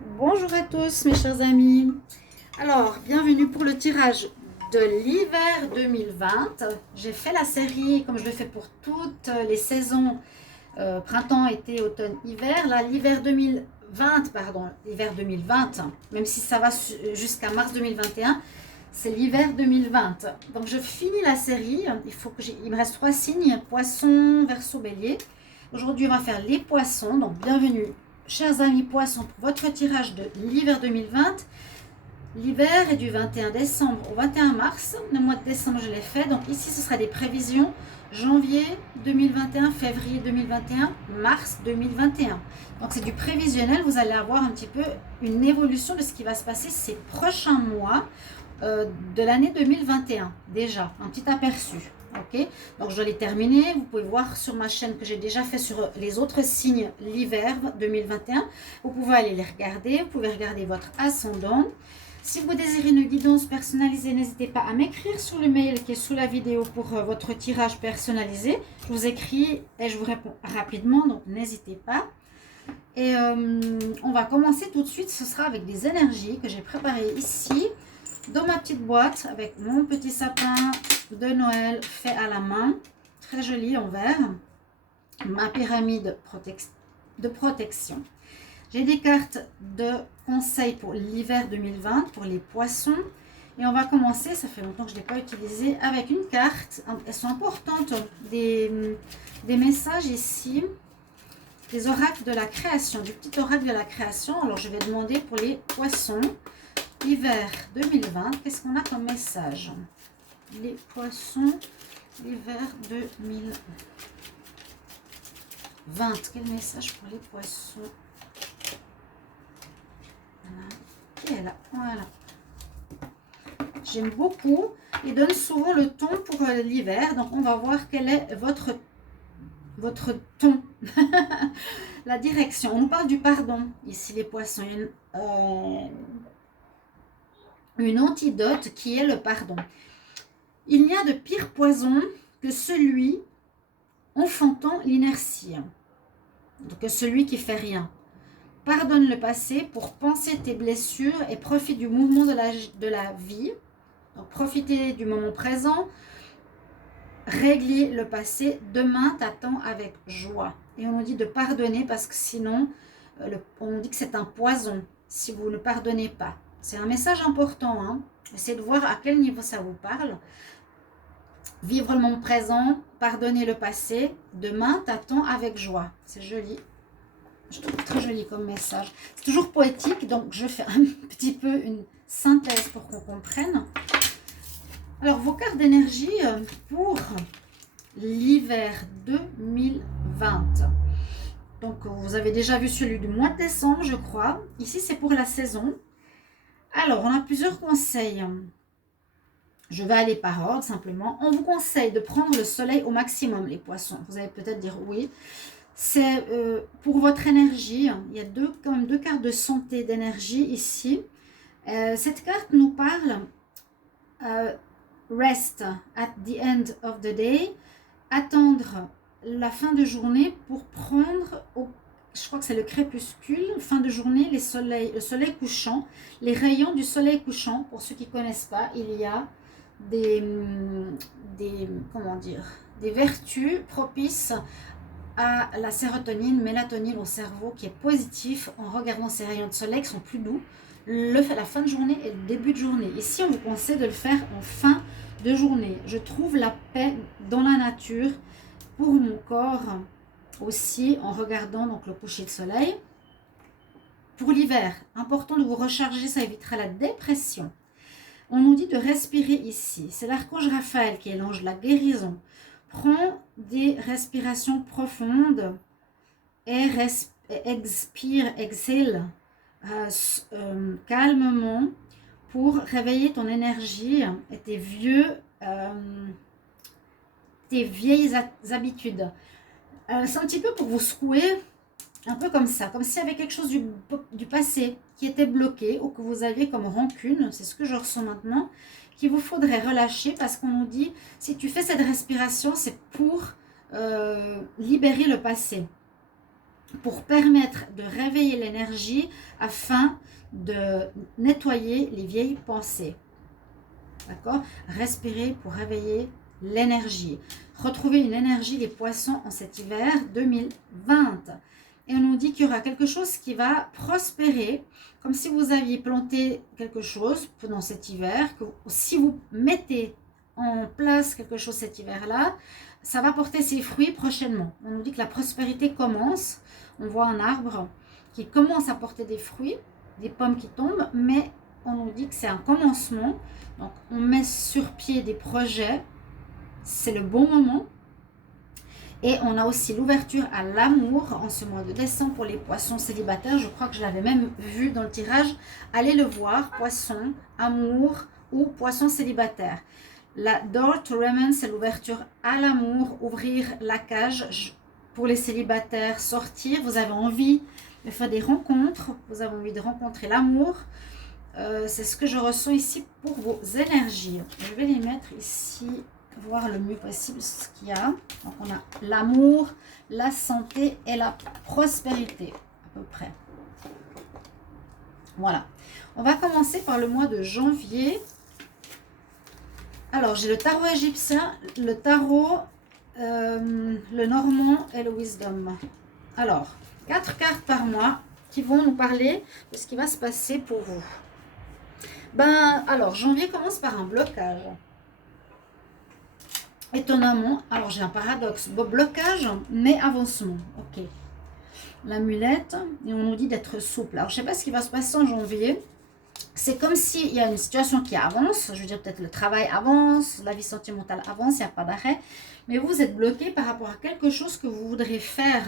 Bonjour à tous mes chers amis. Alors, bienvenue pour le tirage de l'hiver 2020. J'ai fait la série comme je le fais pour toutes les saisons, printemps, été, automne, hiver. Là, l'hiver 2020, pardon, l'hiver 2020, même si ça va jusqu'à mars 2021, c'est l'hiver 2020. Donc, je finis la série. Il me reste 3 signes, poisson, verseau, bélier. Aujourd'hui, on va faire les poissons. Donc, bienvenue chers amis poissons, pour votre tirage de l'hiver 2020, l'hiver est du 21 décembre au 21 mars. Le mois de décembre, je l'ai fait. Donc ici, ce sera des prévisions janvier 2021, février 2021, mars 2021. Donc c'est du prévisionnel. Vous allez avoir un petit peu une évolution de ce qui va se passer ces prochains mois de l'année 2021. Déjà, un petit aperçu. Ok, donc je l'ai terminé. Vous pouvez voir sur ma chaîne que j'ai déjà fait sur les autres signes l'hiver 2021. Vous pouvez aller les regarder. Vous pouvez regarder votre ascendant. Si vous désirez une guidance personnalisée, n'hésitez pas à m'écrire sur le mail qui est sous la vidéo pour votre tirage personnalisé. Je vous écris et je vous réponds rapidement, donc n'hésitez pas. Et on va commencer tout de suite. Ce sera avec des énergies que j'ai préparées ici dans ma petite boîte avec mon petit sapin de Noël fait à la main, très joli en verre, ma pyramide de protection. J'ai des cartes de conseils pour l'hiver 2020 pour les poissons et on va commencer, ça fait longtemps que je ne l'ai pas utilisé, avec une carte. Elles sont importantes, des messages ici, des oracles de la création, du petit oracle de la création. Alors je vais demander pour les poissons hiver 2020, qu'est-ce qu'on a comme message? Les poissons, l'hiver 2020. Quel message pour les poissons? Voilà. J'aime beaucoup. Il donne souvent le ton pour l'hiver. Donc, on va voir quel est votre ton. La direction. On nous parle du pardon. Ici, les poissons. Une antidote qui est le pardon. Il n'y a de pire poison que celui enfantant l'inertie, que celui qui fait rien. Pardonne le passé pour penser tes blessures et profite du mouvement de la vie. Donc, profitez du moment présent. Réglez le passé. Demain t'attend avec joie. Et on nous dit de pardonner parce que sinon, on nous dit que c'est un poison si vous ne pardonnez pas. C'est un message important. Hein. Essayez de voir à quel niveau ça vous parle. Vivre le moment présent, pardonner le passé. Demain t'attend avec joie. C'est joli. Je trouve très joli comme message. C'est toujours poétique, donc je fais un petit peu une synthèse pour qu'on comprenne. Alors, vos cartes d'énergie pour l'hiver 2020. Donc, vous avez déjà vu celui du mois de décembre, je crois. Ici, c'est pour la saison. Alors, on a plusieurs conseils. Je vais aller par ordre, simplement. On vous conseille de prendre le soleil au maximum, les poissons. Vous allez peut-être dire oui. C'est pour votre énergie. Il y a quand même deux cartes de santé, d'énergie ici. Cette carte nous parle rest at the end of the day, attendre la fin de journée pour prendre, je crois que c'est le crépuscule, fin de journée, le soleil couchant, les rayons du soleil couchant. Pour ceux qui ne connaissent pas, il y a des vertus propices à la sérotonine, mélatonine au cerveau qui est positif en regardant ces rayons de soleil qui sont plus doux. La fin de journée et le début de journée. Ici, on vous conseille de le faire en fin de journée. Je trouve la paix dans la nature pour mon corps aussi en regardant donc le coucher de soleil. Pour l'hiver, important de vous recharger, ça évitera la dépression. On nous dit de respirer ici. C'est l'archange Raphaël qui est l'ange de la guérison. Prends des respirations profondes et expire, exhale calmement pour réveiller ton énergie et tes vieilles habitudes. C'est un petit peu pour vous secouer, un peu comme ça, comme s'il y avait quelque chose du passé qui était bloqué ou que vous aviez comme rancune, c'est ce que je ressens maintenant, qu'il vous faudrait relâcher parce qu'on nous dit, si tu fais cette respiration, c'est pour libérer le passé. pour permettre de réveiller l'énergie afin de nettoyer les vieilles pensées. D'accord? Respirer pour réveiller l'énergie. Retrouver une énergie des poissons en cet hiver 2020. Et on nous dit qu'il y aura quelque chose qui va prospérer, comme si vous aviez planté quelque chose pendant cet hiver, que si vous mettez en place quelque chose cet hiver-là, ça va porter ses fruits prochainement. On nous dit que la prospérité commence. On voit un arbre qui commence à porter des fruits, des pommes qui tombent, mais on nous dit que c'est un commencement. Donc, on met sur pied des projets. C'est le bon moment. Et on a aussi l'ouverture à l'amour en ce mois de décembre pour les poissons célibataires. Je crois que je l'avais même vu dans le tirage. Allez le voir, poisson, amour ou poisson célibataire. La door to romance, c'est l'ouverture à l'amour, ouvrir la cage pour les célibataires, sortir. Vous avez envie de faire des rencontres, vous avez envie de rencontrer l'amour. C'est ce que je ressens ici pour vos énergies. Je vais les mettre ici, voir le mieux possible ce qu'il y a. Donc on a l'amour, la santé et la prospérité à peu près. Voilà. On va commencer par le mois de janvier. Alors j'ai le tarot égyptien, le tarot, le normand et le wisdom. Alors 4 cartes par mois qui vont nous parler de ce qui va se passer pour vous. Alors janvier commence par un blocage. Étonnamment, alors j'ai un paradoxe, blocage mais avancement. Ok. L'amulette, et on nous dit d'être souple. Alors je ne sais pas ce qui va se passer en janvier. C'est comme s'il y a une situation qui avance, je veux dire peut-être le travail avance, la vie sentimentale avance, il n'y a pas d'arrêt, mais vous êtes bloqué par rapport à quelque chose que vous voudrez faire.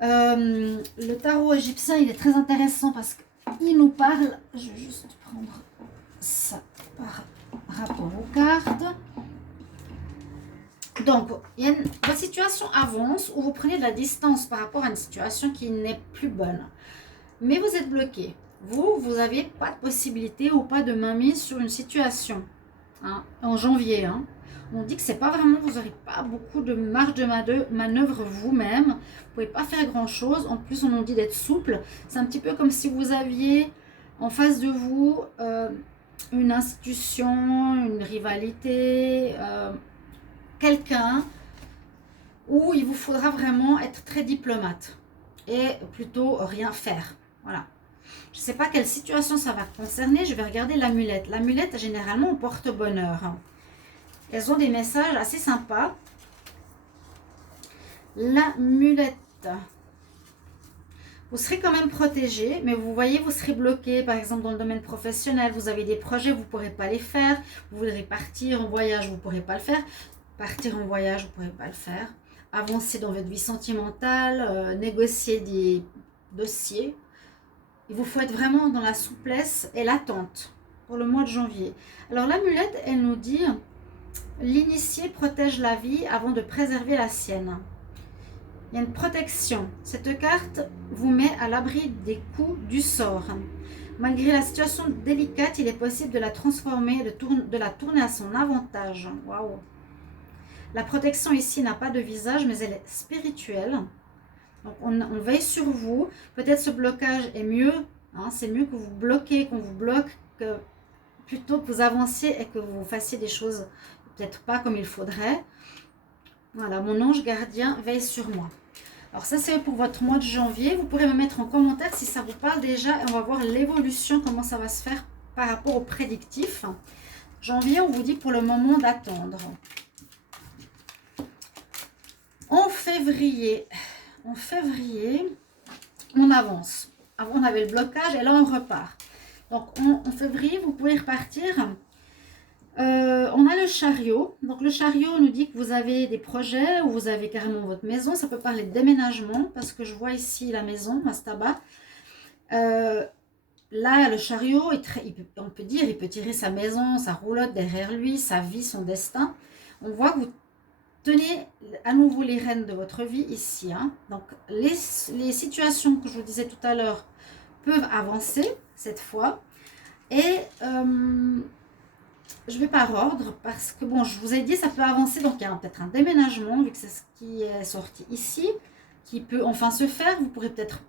Le tarot égyptien, il est très intéressant parce qu'il nous parle, je vais juste prendre ça par rapport aux cartes. Donc, votre situation avance ou vous prenez de la distance par rapport à une situation qui n'est plus bonne, mais vous êtes bloqué. Vous n'avez pas de possibilité ou pas de mainmise sur une situation en janvier. On dit que c'est pas vraiment, vous n'aurez pas beaucoup de marge de manœuvre vous-même. Vous ne pouvez pas faire grand-chose. En plus, on nous dit d'être souple. C'est un petit peu comme si vous aviez en face de vous une institution, une rivalité, quelqu'un où il vous faudra vraiment être très diplomate et plutôt rien faire. Voilà. Je ne sais pas quelle situation ça va concerner. Je vais regarder l'amulette. L'amulette, généralement, on porte bonheur. Elles ont des messages assez sympas. L'amulette. Vous serez quand même protégé, mais vous voyez, vous serez bloqué. Par exemple, dans le domaine professionnel, vous avez des projets, vous ne pourrez pas les faire. Vous voudrez partir en voyage, vous ne pourrez pas le faire. Partir en voyage, vous ne pourrez pas le faire. Avancer dans votre vie sentimentale, négocier des dossiers. Il vous faut être vraiment dans la souplesse et l'attente pour le mois de janvier. Alors l'amulette, elle nous dit, l'initié protège la vie avant de préserver la sienne. Il y a une protection. Cette carte vous met à l'abri des coups du sort. Malgré la situation délicate, il est possible de la transformer, de la tourner à son avantage. Waouh! La protection ici n'a pas de visage, mais elle est spirituelle. Donc on veille sur vous. Peut-être ce blocage est mieux. C'est mieux que vous bloquez, qu'on vous bloque, que plutôt que vous avanciez et que vous fassiez des choses peut-être pas comme il faudrait. Voilà, mon ange gardien veille sur moi. Alors ça c'est pour votre mois de janvier. Vous pourrez me mettre en commentaire si ça vous parle déjà. Et on va voir l'évolution, comment ça va se faire par rapport au prédictif. Janvier, on vous dit pour le moment d'attendre. En février, on avance. Avant, on avait le blocage et là, on repart. Donc, en février, vous pouvez repartir. On a le chariot. Donc, le chariot nous dit que vous avez des projets ou vous avez carrément votre maison. Ça peut parler de déménagement parce que je vois ici la maison, Mastaba. Là, le chariot, on peut dire, il peut tirer sa maison, sa roulotte derrière lui, sa vie, son destin. On voit que vous tenez à nouveau les rênes de votre vie ici. Donc, les situations que je vous disais tout à l'heure peuvent avancer cette fois. Et je vais par ordre parce que, bon, je vous ai dit, ça peut avancer. Donc, il y a peut-être un déménagement, vu que c'est ce qui est sorti ici. qui peut enfin se faire. Vous pourrez peut-être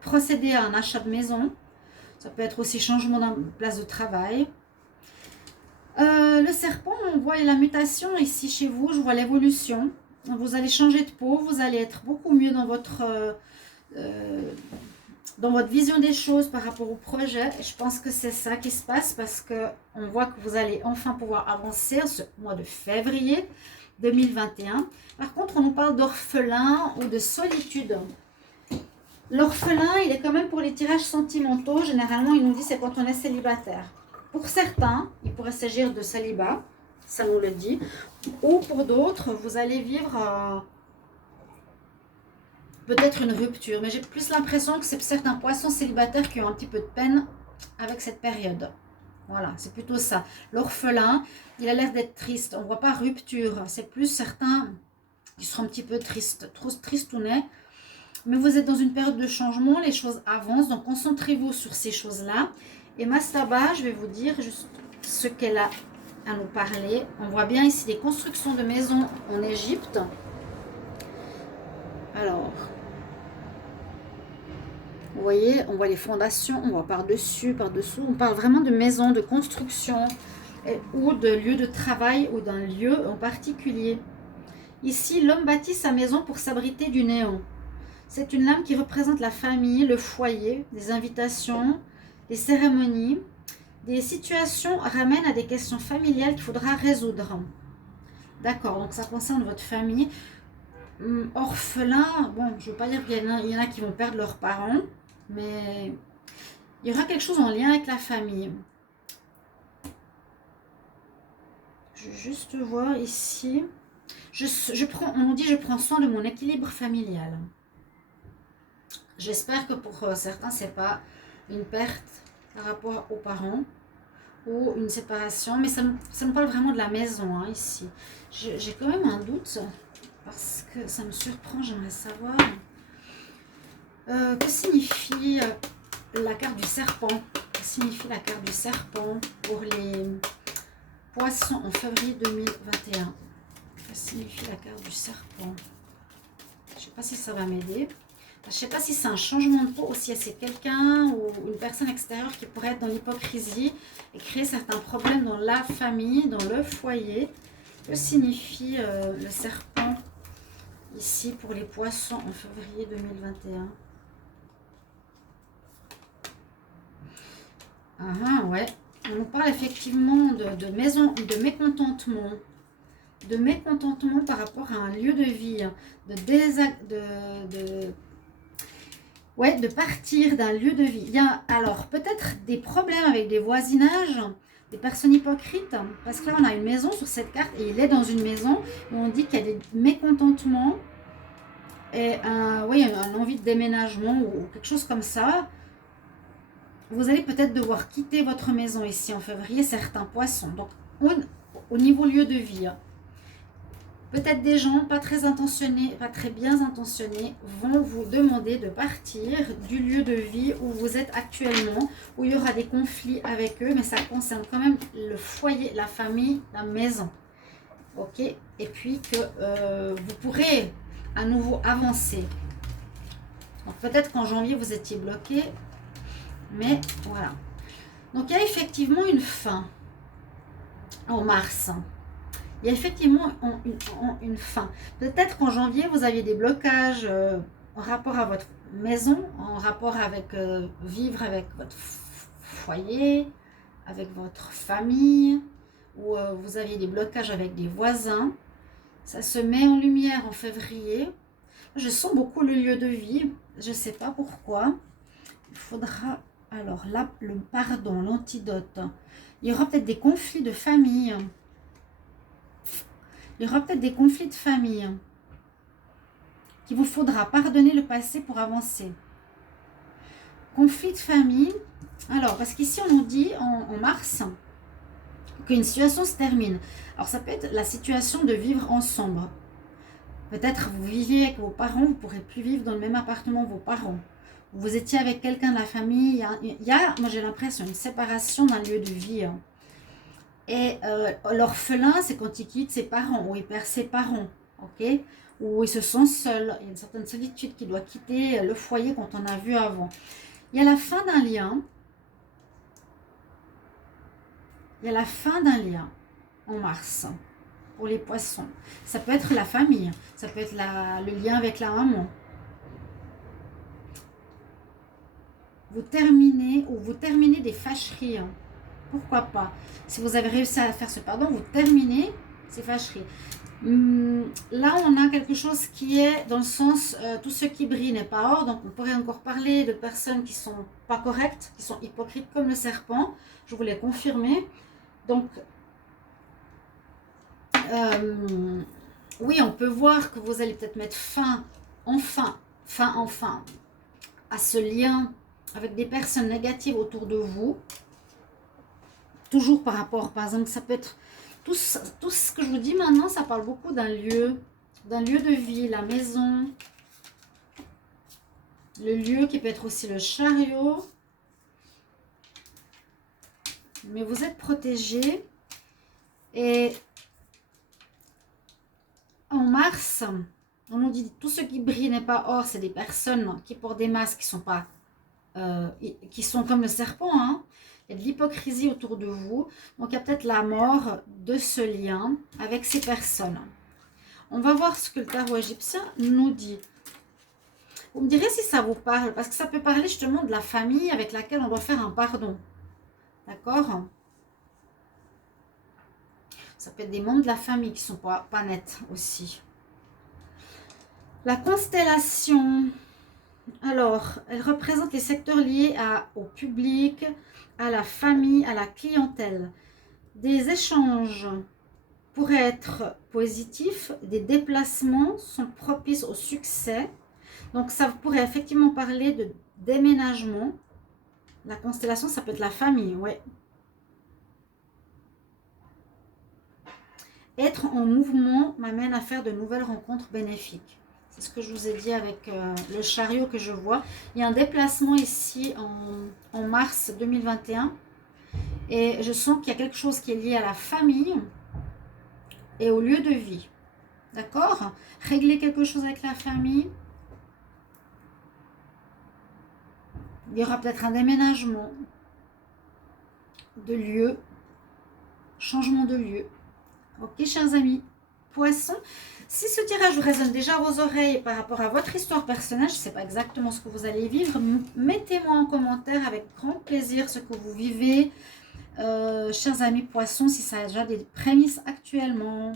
procéder à un achat de maison. Ça peut être aussi changement de place de travail. Le serpent, on voit la mutation ici chez vous. Je vois l'évolution. Vous allez changer de peau. Vous allez être beaucoup mieux dans votre vision des choses par rapport au projet. Je pense que c'est ça qui se passe parce qu'on voit que vous allez enfin pouvoir avancer ce mois de février 2021. Par contre, on nous parle d'orphelin ou de solitude. L'orphelin, il est quand même pour les tirages sentimentaux. Généralement, il nous dit c'est quand on est célibataire. Pour certains, il pourrait s'agir de célibat, ça nous le dit. Ou pour d'autres, vous allez vivre peut-être une rupture. Mais j'ai plus l'impression que c'est certains poissons célibataires qui ont un petit peu de peine avec cette période. Voilà, c'est plutôt ça. L'orphelin, il a l'air d'être triste. On ne voit pas rupture. C'est plus certains qui seront un petit peu tristes, trop tristounets. Mais vous êtes dans une période de changement, les choses avancent, donc concentrez-vous sur ces choses-là. Et Mastaba, je vais vous dire juste ce qu'elle a à nous parler. On voit bien ici des constructions de maisons en Égypte. Alors, vous voyez, on voit les fondations, on voit par-dessus, par-dessous. On parle vraiment de maisons, de construction, ou de lieux de travail, ou d'un lieu en particulier. Ici, l'homme bâtit sa maison pour s'abriter du néant. C'est une lame qui représente la famille, le foyer, les invitations, les cérémonies. Des situations ramènent à des questions familiales qu'il faudra résoudre. D'accord, donc ça concerne votre famille. Orphelin, bon, je ne veux pas dire qu'il y en a qui vont perdre leurs parents, mais il y aura quelque chose en lien avec la famille. Je vais juste voir ici. On nous dit je prends soin de mon équilibre familial. J'espère que pour certains, ce n'est pas une perte par rapport aux parents ou une séparation. Mais ça me parle vraiment de la maison, hein, ici. J'ai quand même un doute parce que ça me surprend. J'aimerais savoir que signifie la carte du serpent. Que signifie la carte du serpent pour les poissons en février 2021. Que signifie la carte du serpent? Je ne sais pas si ça va m'aider. Je ne sais pas si c'est un changement de peau ou si c'est quelqu'un ou une personne extérieure qui pourrait être dans l'hypocrisie et créer certains problèmes dans la famille, dans le foyer. Que signifie le serpent ici pour les poissons en février 2021? Ah ouais, on nous parle effectivement de maison, de mécontentement. De mécontentement par rapport à un lieu de vie, de partir d'un lieu de vie. Il y a alors peut-être des problèmes avec des voisinages, des personnes hypocrites, parce que là on a une maison sur cette carte et il est dans une maison où on dit qu'il y a des mécontentements et une envie de déménagement ou quelque chose comme ça. Vous allez peut-être devoir quitter votre maison ici en février, certains poissons. Donc au niveau lieu de vie, peut-être des gens pas très intentionnés, pas très bien intentionnés vont vous demander de partir du lieu de vie où vous êtes actuellement, où il y aura des conflits avec eux, mais ça concerne quand même le foyer, la famille, la maison. Ok? Et puis que vous pourrez à nouveau avancer. Donc peut-être qu'en janvier vous étiez bloqué, mais voilà. Donc il y a effectivement une fin en mars. Il y a effectivement une fin. Peut-être qu'en janvier, vous aviez des blocages en rapport à votre maison, en rapport avec vivre avec votre foyer, avec votre famille, ou vous aviez des blocages avec des voisins. Ça se met en lumière en février. Je sens beaucoup le lieu de vie. Je ne sais pas pourquoi. Il faudra... Alors là, le pardon, l'antidote. Il y aura peut-être des conflits de famille. Il y aura peut-être des conflits de famille qu'il vous faudra pardonner le passé pour avancer. Conflit de famille. Alors, parce qu'ici, on nous dit en mars qu'une situation se termine. Alors, ça peut être la situation de vivre ensemble. Peut-être vous viviez avec vos parents, vous ne pourrez plus vivre dans le même appartement que vos parents. Vous étiez avec quelqu'un de la famille. Moi, j'ai l'impression, une séparation d'un lieu de vie. Et l'orphelin, c'est quand il quitte ses parents ou il perd ses parents. ok? Ou ils se sentent seuls, il y a une certaine solitude qui doit quitter le foyer qu'on a vu avant. Il y a la fin d'un lien. Il y a la fin d'un lien en mars pour les poissons. Ça peut être la famille, ça peut être le lien avec la maman. Vous terminez des fâcheries. Hein. Pourquoi pas? Si vous avez réussi à faire ce pardon, vous terminez ces fâcheries. Là, on a quelque chose qui est dans le sens tout ce qui brille n'est pas or. Donc, on pourrait encore parler de personnes qui sont pas correctes, qui sont hypocrites comme le serpent. Je voulais confirmer. Donc, oui, on peut voir que vous allez peut-être mettre fin, enfin, à ce lien avec des personnes négatives autour de vous. Toujours par rapport, par exemple, ça peut être tout ce que je vous dis maintenant, ça parle beaucoup d'un lieu de vie, la maison, le lieu qui peut être aussi le chariot. Mais vous êtes protégés. Et en mars, on nous dit tout ce qui brille n'est pas or, c'est des personnes qui portent des masques qui sont pas, qui sont comme le serpent. Hein. Il y a de l'hypocrisie autour de vous. Donc, il y a peut-être la mort de ce lien avec ces personnes. On va voir ce que le tarot égyptien nous dit. Vous me direz si ça vous parle, parce que ça peut parler justement de la famille avec laquelle on doit faire un pardon. D'accord? Ça peut être des membres de la famille qui ne sont pas nets aussi. La constellation, alors, elle représente les secteurs liés au public, à la famille, à la clientèle. Des échanges pourraient être positifs, des déplacements sont propices au succès. Donc, ça pourrait effectivement parler de déménagement. La constellation, ça peut être la famille, ouais. Être en mouvement m'amène à faire de nouvelles rencontres bénéfiques. C'est ce que je vous ai dit avec le chariot que je vois. Il y a un déplacement ici en mars 2021. Et je sens qu'il y a quelque chose qui est lié à la famille et au lieu de vie. D'accord? Régler quelque chose avec la famille. Il y aura peut-être un déménagement de lieu. Changement de lieu. Ok, chers amis, poissons, si ce tirage vous résonne déjà à vos oreilles par rapport à votre histoire personnelle, je ne sais pas exactement ce que vous allez vivre, mettez-moi en commentaire avec grand plaisir ce que vous vivez, chers amis poissons, si ça a déjà des prémices actuellement.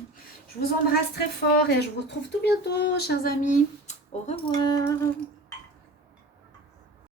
Je vous embrasse très fort et je vous retrouve tout bientôt, chers amis. Au revoir.